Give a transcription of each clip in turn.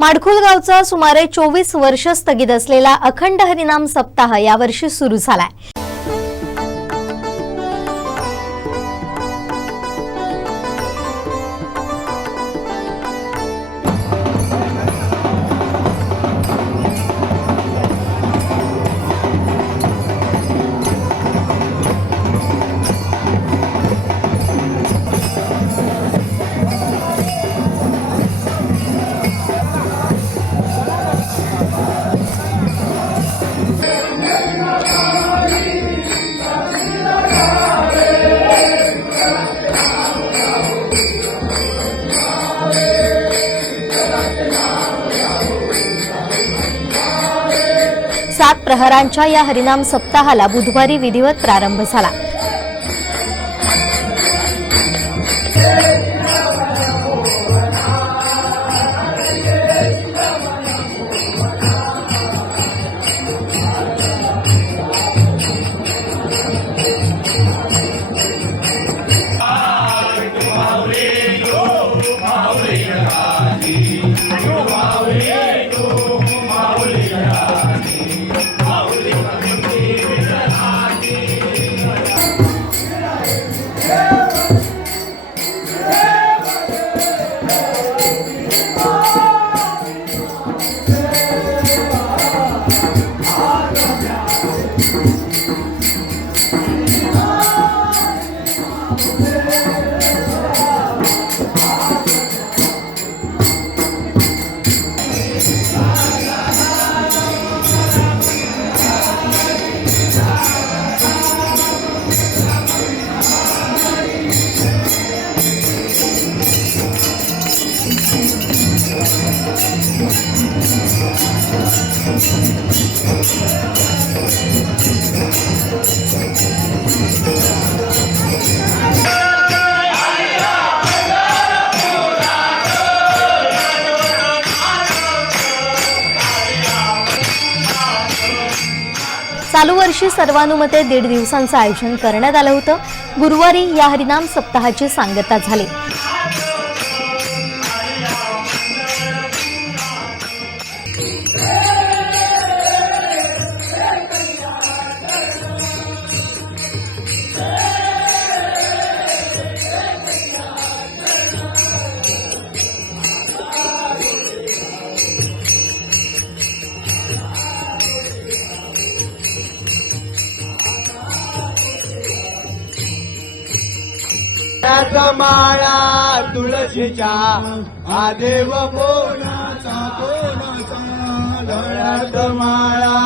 माडखोल गावचा सुमारे 24 वर्ष स्थगित असलेला अखंड हरिनाम सप्ताह यावर्षी सुरू झालाय। सात प्रहरांच्या या हरिनाम सप्ताहाला बुधवारी विधिवत प्रारंभ झाला। चालू वर्षी सर्वानुमते 1.5 दिवसांचं आयोजन करण्यात आलं होतं। गुरुवारी या हरिनाम सप्ताहाची सांगता झाली। माळा तुळशीच्या आदेव बोनाचा गळ्यात माळा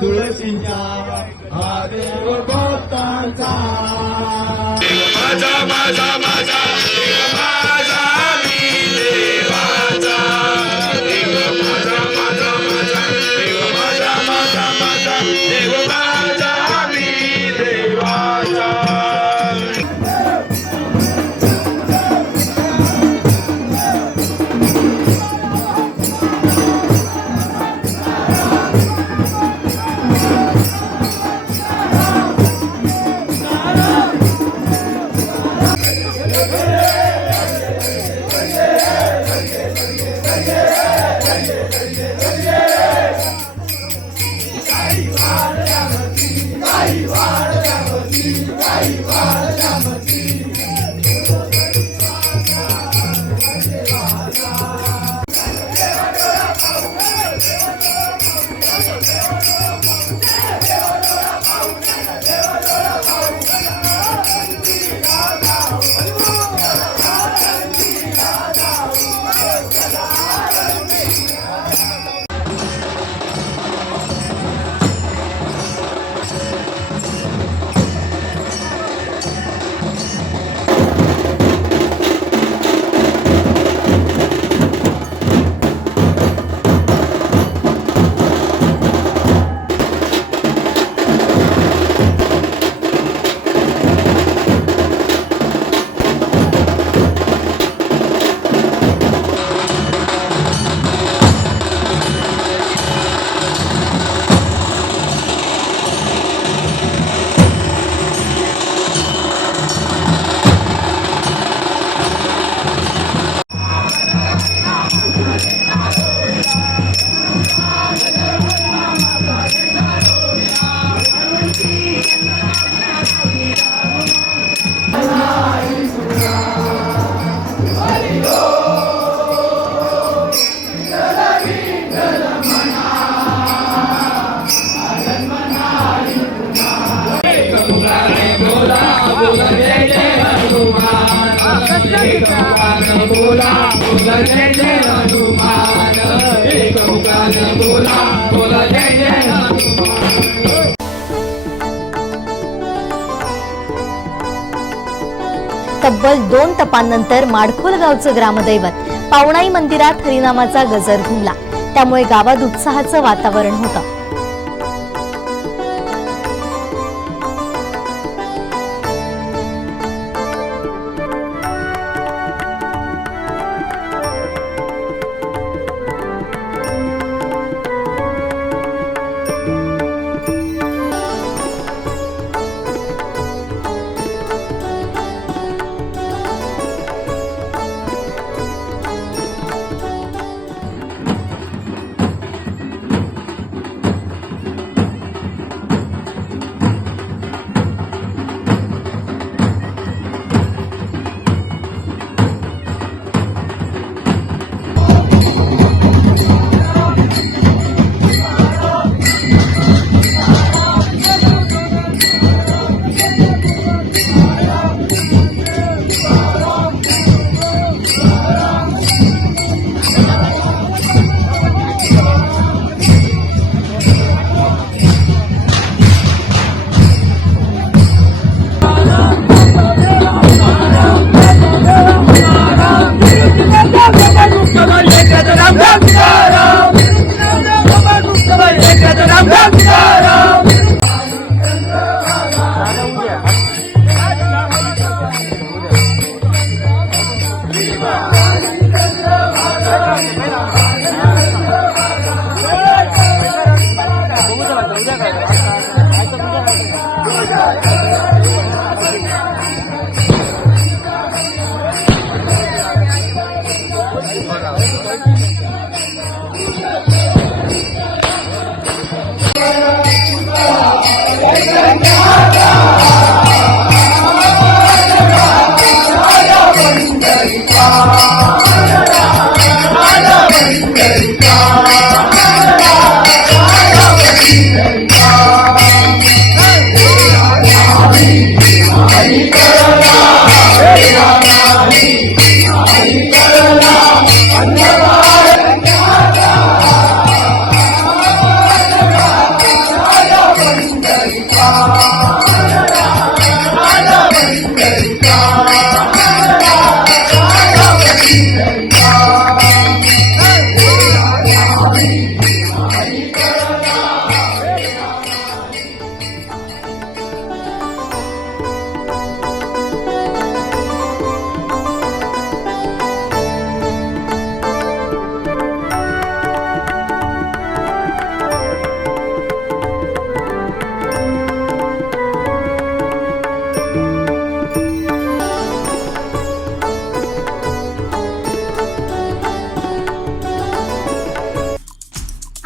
तुळशीच्या आदेव भक्तांचा माझा माझा माझा माझा मी देवाचा देव माझा माझा माझा देव माझा माझा माझा देव माझा मी देवाचा। तब्बल 2 तपांनंतर माडखोल गावचं ग्रामदैवत पावणाई मंदिरात हरिनामाचा गजर घुमला, त्यामुळे गावात उत्साहाचं वातावरण होतं.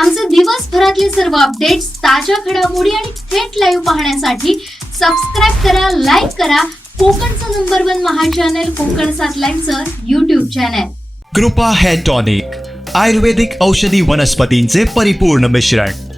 आमचे दिवसभरातले सर्व अपडेट्स, ताज्या घडामोडी आणि थेट लाईव्ह पाहण्यासाठी सबस्क्राईब करा, लाईक करा कोकणचं नंबर 1 महा चॅनल कोकण 7 लाईव्हचं YouTube चॅनल. कृपा हेअर टॉनिक, आयुर्वेदिक औषधी वनस्पतींचे परिपूर्ण मिश्रण.